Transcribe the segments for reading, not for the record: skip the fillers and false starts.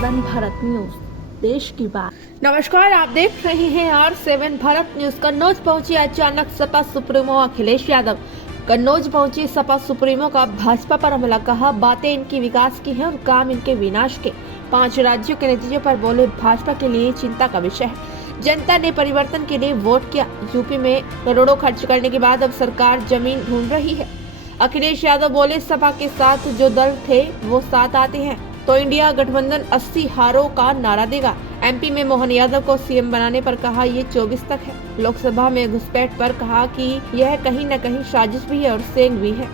7 Bharat news, देश की बात। नमस्कार, आप देख रहे हैं R7 भारत न्यूज। कन्नौज पहुंचे अचानक सपा सुप्रीमो अखिलेश यादव। कन्नौज पहुंचे सपा सुप्रीमो का भाजपा पर हमला, कहा बातें इनकी विकास की हैं और काम इनके विनाश के। 5 राज्यों के नतीजे पर बोले भाजपा के लिए चिंता का विषय है। जनता ने परिवर्तन के लिए वोट किया। यूपी में करोड़ों खर्च करने के बाद अब सरकार जमीन ढूंढ रही है। अखिलेश यादव बोले सपा के साथ जो दल थे वो साथ आते हैं तो इंडिया गठबंधन 80 हारों का नारा देगा। एमपी में मोहन यादव को सीएम बनाने पर कहा ये 24 तक है। लोकसभा में घुसपैठ पर कहा कि यह कहीं न कहीं साजिश भी है और सेंध भी है।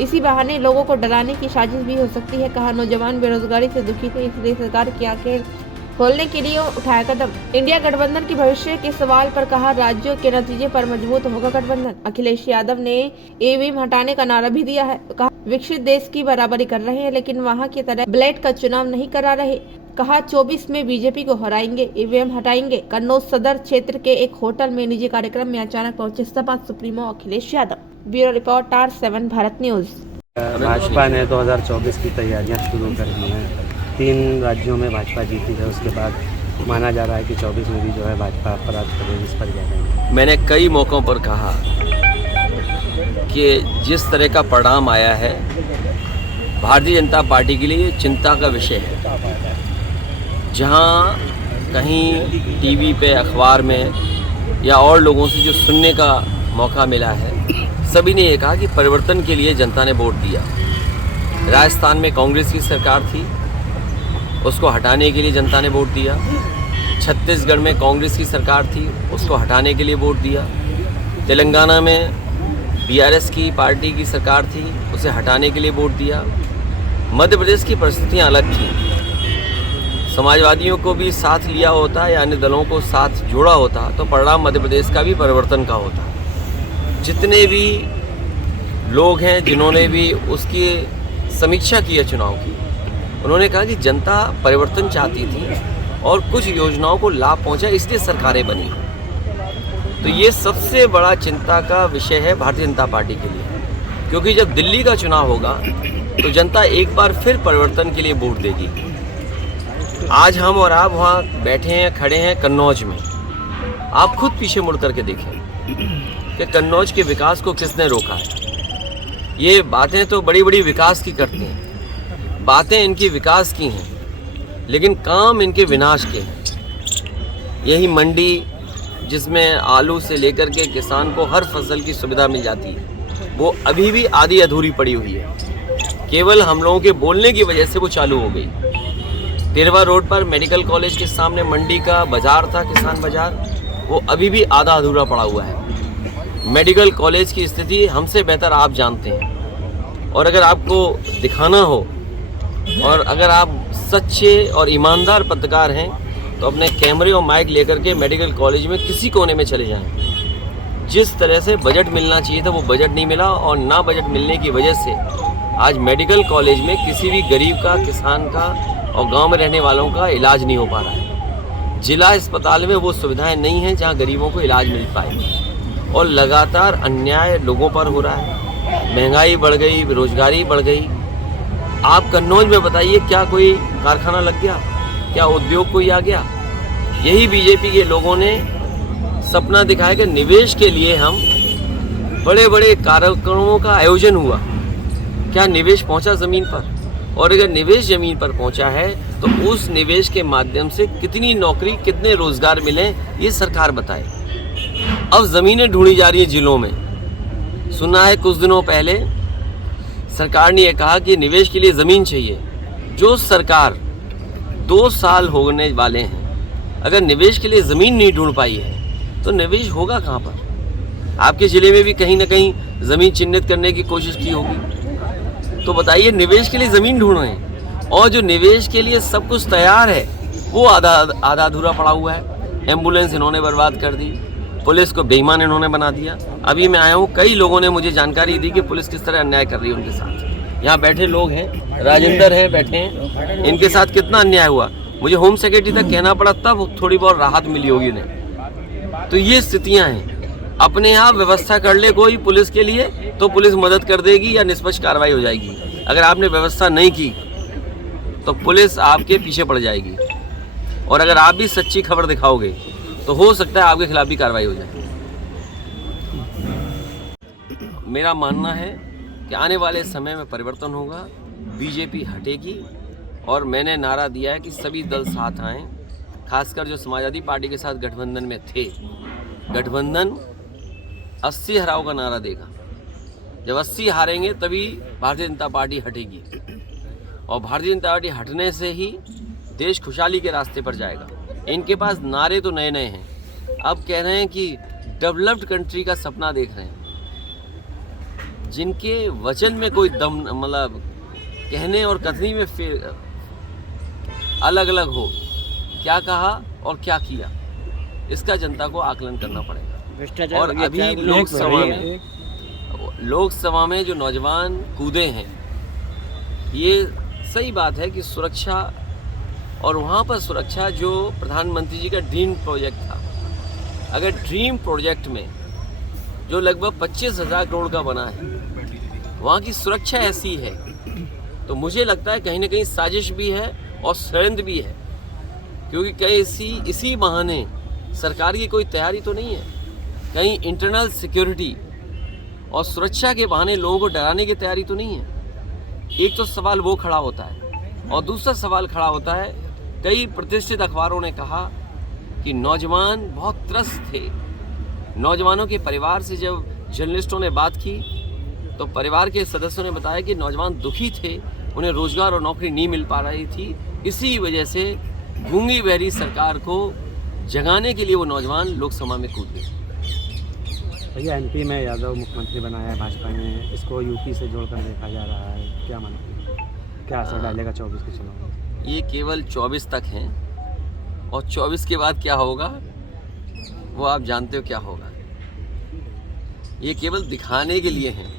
इसी बहाने लोगों को डराने की साजिश भी हो सकती है। कहा नौजवान बेरोजगारी से दुखी थे, इसलिए सरकार की आंखें खोलने के लिए उठाया कदम। इंडिया गठबंधन के भविष्य के सवाल पर कहा राज्यों के नतीजे पर मजबूत होगा गठबंधन। अखिलेश यादव ने ईवीएम हटाने का नारा भी दिया है। कहा विकसित देश की बराबरी कर रहे हैं लेकिन वहां की तरह ब्लेड का चुनाव नहीं करा रहे। कहा 24 में बीजेपी को हराएंगे, ईवीएम हटाएंगे। कन्नौज सदर क्षेत्र के एक होटल में निजी कार्यक्रम में अचानक पहुंचे Sapa supremo Akhilesh Yadav. Bureau report R7 Bharat news. Bhajpa ने 2024 की तैयारियां शुरू कर दी हैं। 3 राज्यों में भाजपा जीती है, उसके बाद माना जा रहा है कि 24 में भी जो है भाजपा अपराध करेगी। इस पर क्या कहेंगे? मैंने कई मौक़ों पर कहा कि जिस तरह का परिणाम आया है भारतीय जनता पार्टी के लिए चिंता का विषय है। जहां कहीं टीवी पे, अखबार में या और लोगों से जो सुनने का मौका मिला है, सभी ने ये कहा कि परिवर्तन के लिए जनता ने वोट दिया। राजस्थान में कांग्रेस की सरकार थी, उसको हटाने के लिए जनता ने वोट दिया। छत्तीसगढ़ में कांग्रेस की सरकार थी, उसको हटाने के लिए वोट दिया। तेलंगाना में बीआरएस की पार्टी की सरकार थी, उसे हटाने के लिए वोट दिया। मध्य प्रदेश की परिस्थितियां अलग थी। समाजवादियों को भी साथ लिया होता या अन्य दलों को साथ जोड़ा होता तो परिणाम मध्य प्रदेश का भी परिवर्तन का होता। जितने भी लोग हैं जिन्होंने भी उसकी समीक्षा की है चुनाव की, उन्होंने कहा कि जनता परिवर्तन चाहती थी और कुछ योजनाओं को लाभ पहुंचा, इसलिए सरकारें बनी। तो ये सबसे बड़ा चिंता का विषय है भारतीय जनता पार्टी के लिए, क्योंकि जब दिल्ली का चुनाव होगा तो जनता एक बार फिर परिवर्तन के लिए वोट देगी। आज हम और आप वहाँ बैठे हैं, खड़े हैं कन्नौज में। आप खुद पीछे मुड़ करके देखें कि कन्नौज के विकास को किसने रोका है। ये बातें तो बड़ी बड़ी विकास की करते हैं, बातें इनकी विकास की हैं, लेकिन काम इनके विनाश के हैं। यही मंडी जिसमें आलू से लेकर के किसान को हर फसल की सुविधा मिल जाती है, वो अभी भी आधी अधूरी पड़ी हुई है। केवल हम लोगों के बोलने की वजह से वो चालू हो गई। 13वां रोड पर मेडिकल कॉलेज के सामने मंडी का बाजार था, किसान बाजार, वो अभी भी आधा अधूरा पड़ा हुआ है। मेडिकल कॉलेज की स्थिति हमसे बेहतर आप जानते हैं, और अगर आपको दिखाना हो और अगर आप सच्चे और ईमानदार पत्रकार हैं तो अपने कैमरे और माइक लेकर के मेडिकल कॉलेज में किसी कोने में चले जाएं। जिस तरह से बजट मिलना चाहिए था वो बजट नहीं मिला, और ना बजट मिलने की वजह से आज मेडिकल कॉलेज में किसी भी गरीब का, किसान का और गांव में रहने वालों का इलाज नहीं हो पा रहा है। जिला अस्पताल में वो सुविधाएं नहीं हैं जहां गरीबों को इलाज मिल पाए, और लगातार अन्याय लोगों पर हो रहा है। महंगाई बढ़ गई, बेरोजगारी बढ़ गई। आप कन्नौज में बताइए, क्या कोई कारखाना लग गया? क्या उद्योग कोई आ गया? यही बीजेपी के लोगों ने सपना दिखाया कि निवेश के लिए हम बड़े बड़े कार्यक्रमों का आयोजन हुआ। क्या निवेश पहुंचा ज़मीन पर? और अगर निवेश ज़मीन पर पहुंचा है तो उस निवेश के माध्यम से कितनी नौकरी, कितने रोजगार मिले, ये सरकार बताए। अब ज़मीनें ढूंढी जा रही है जिलों में। सुना है कुछ दिनों पहले सरकार ने यह कहा कि निवेश के लिए ज़मीन चाहिए। जो सरकार 2 साल होने वाले हैं, अगर निवेश के लिए ज़मीन नहीं ढूंढ पाई है तो निवेश होगा कहाँ पर? आपके ज़िले में भी कहीं ना कहीं ज़मीन चिन्हित करने की कोशिश की होगी। तो बताइए, निवेश के लिए ज़मीन ढूंढ रहे हैं, और जो निवेश के लिए सब कुछ तैयार है वो आधा अधूरा पड़ा हुआ है। एम्बुलेंस इन्होंने बर्बाद कर दी, पुलिस को बेईमान इन्होंने बना दिया। अभी मैं आया हूँ, कई लोगों ने मुझे जानकारी दी कि पुलिस किस तरह अन्याय कर रही है उनके साथ। यहाँ बैठे लोग हैं, राजेंद्र हैं, बैठे हैं, इनके साथ कितना अन्याय हुआ। मुझे होम सेक्रेटरी तक कहना पड़ा, तब थोड़ी बहुत राहत मिली होगी उन्हें। तो ये स्थितियाँ हैं। अपने यहाँ व्यवस्था कर ले कोई पुलिस के लिए तो पुलिस मदद कर देगी या निष्पक्ष कार्रवाई हो जाएगी। अगर आपने व्यवस्था नहीं की तो पुलिस आपके पीछे पड़ जाएगी, और अगर आप भी सच्ची खबर दिखाओगे तो हो सकता है आपके खिलाफ भी कार्रवाई हो जाए। मेरा मानना है कि आने वाले समय में परिवर्तन होगा, बीजेपी हटेगी, और मैंने नारा दिया है कि सभी दल साथ आएं, खासकर जो समाजवादी पार्टी के साथ गठबंधन में थे। गठबंधन 80 हराओ का नारा देगा। जब 80 हारेंगे तभी भारतीय जनता पार्टी हटेगी, और भारतीय जनता पार्टी हटने से ही देश खुशहाली के रास्ते पर जाएगा। इनके पास नारे तो नए नए हैं, अब कह रहे हैं कि डेवलप्ड कंट्री का सपना देख रहे हैं, जिनके वचन में कोई दम, मतलब कहने और कथनी में फिर अलग अलग हो, क्या कहा और क्या किया, इसका जनता को आकलन करना पड़ेगा। और अभी लोकसभा में जो नौजवान कूदे हैं, ये सही बात है कि सुरक्षा, और वहाँ पर सुरक्षा जो प्रधानमंत्री जी का ड्रीम प्रोजेक्ट था, अगर ड्रीम प्रोजेक्ट में जो लगभग 25,000 करोड़ का बना है, वहाँ की सुरक्षा ऐसी है, तो मुझे लगता है कहीं ना कहीं साजिश भी है और षड्यंत्र भी है, क्योंकि कहीं इसी बहाने सरकार की कोई तैयारी तो नहीं है, कहीं इंटरनल सिक्योरिटी और सुरक्षा के बहाने लोगों को डराने की तैयारी तो नहीं है। एक तो सवाल वो खड़ा होता है, और दूसरा सवाल खड़ा होता है, कई प्रतिष्ठित अखबारों ने कहा कि नौजवान बहुत त्रस्त थे। नौजवानों के परिवार से जब जर्नलिस्टों ने बात की तो परिवार के सदस्यों ने बताया कि नौजवान दुखी थे, उन्हें रोजगार और नौकरी नहीं मिल पा रही थी, इसी वजह से गूंगी बहरी सरकार को जगाने के लिए वो नौजवान लोकसभा में कूद गए। भैया एमपी में यादव मुख्यमंत्री बनाया है भाजपा ने, इसको यूपी से जोड़कर देखा जा रहा है, क्या मानते हैं, क्या असर डालेगा 24 के चुनाव में? ये केवल 24 तक हैं, और 24 के बाद क्या होगा वो आप जानते हो क्या होगा। ये केवल दिखाने के लिए हैं,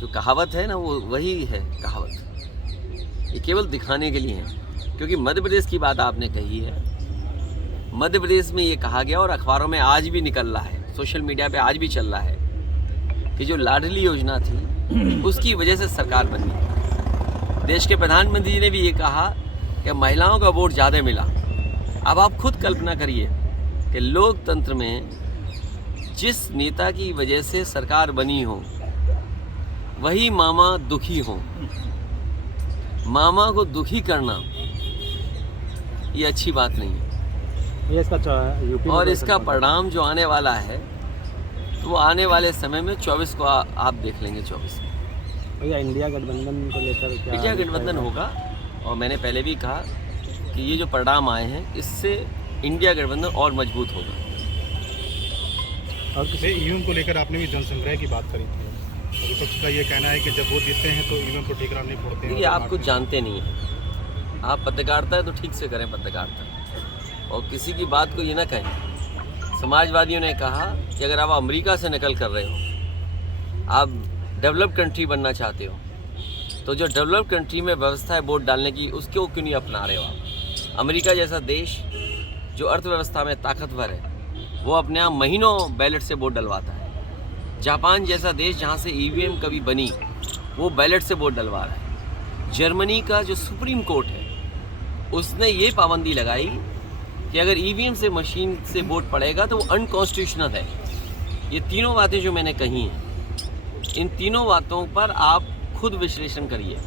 जो कहावत है ना, वो वही है कहावत, ये केवल दिखाने के लिए हैं। क्योंकि मध्य प्रदेश की बात आपने कही है, मध्य प्रदेश में ये कहा गया और अखबारों में आज भी निकल रहा है, सोशल मीडिया पे आज भी चल रहा है कि जो लाडली योजना थी उसकी वजह से सरकार बनी। देश के प्रधानमंत्री जी ने भी ये कहा कि महिलाओं का वोट ज़्यादा मिला। अब आप खुद कल्पना करिए कि लोकतंत्र में जिस नेता की वजह से सरकार बनी हो, वही मामा दुखी हो, मामा को दुखी करना ये अच्छी बात नहीं है। और इसका परिणाम जो आने वाला है, तो वो आने वाले समय में 24 को आप देख लेंगे। 24 में भैया इंडिया गठबंधन को लेकर क्या? इंडिया गठबंधन होगा, और मैंने पहले भी कहा कि ये जो परिणाम आए हैं, इससे इंडिया गठबंधन और मजबूत होगा। और ईवीएम को लेकर आपने भी जनसंग्रह की बात करी थी, विपक्ष का ये कहना है कि जब वो जीतते हैं तो ईवीएम को ठीक नहीं फोड़ते हैं। देखिए, आप कुछ जानते नहीं हैं, आप पत्रकारिता है तो ठीक से करें पत्रकारिता, और किसी की बात को ये ना कहें। समाजवादियों ने कहा कि अगर आप अमेरिका से नकल कर रहे हो, आप डेवलप्ड कंट्री बनना चाहते हो, तो जो डेवलप्ड कंट्री में व्यवस्था है वोट डालने की, उसको क्यों नहीं अपना रहे हो आप? अमेरिका जैसा देश जो अर्थव्यवस्था में ताकतवर है, वो अपने आप महीनों बैलेट से वोट डलवाता है। जापान जैसा देश जहाँ से ईवीएम कभी बनी, वो बैलेट से वोट डलवा रहा है। जर्मनी का जो सुप्रीम कोर्ट है, उसने ये पाबंदी लगाई कि अगर ईवीएम से मशीन से वोट पड़ेगा तो वो अनकॉन्स्टिट्यूशनल है। ये तीनों बातें जो मैंने कही हैं, इन तीनों बातों पर आप खुद विश्लेषण करिए।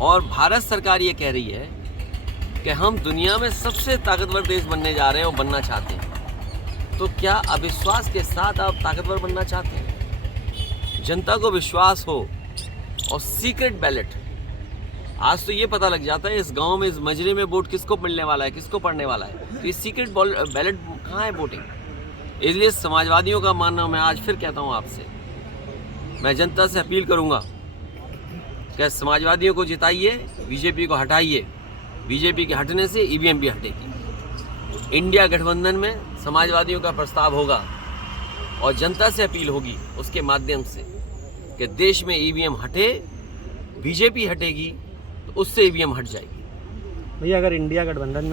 और भारत सरकार ये कह रही है कि हम दुनिया में सबसे ताकतवर देश बनने जा रहे हैं और बनना चाहते हैं। तो क्या अविश्वास के साथ आप ताकतवर बनना चाहते हैं? जनता को विश्वास हो, और सीक्रेट बैलेट, आज तो ये पता लग जाता है इस गांव में, इस मजरे में वोट किसको मिलने वाला है, किसको पड़ने वाला है। तो ये सीक्रेट बैलेट कहाँ है वोटिंग? इसलिए समाजवादियों का मानना, मैं आज फिर कहता हूँ आपसे, मैं जनता से अपील करूँगा कि समाजवादियों को जिताइए, बीजेपी को हटाइए। बीजेपी के हटने से ईवीएम भी हटेगी। इंडिया गठबंधन में समाजवादियों का प्रस्ताव होगा, और जनता से अपील होगी उसके माध्यम से कि देश में ईवीएम हटे, बीजेपी हटेगी तो उससे ईवीएम हट जाएगी। भैया अगर इंडिया गठबंधन में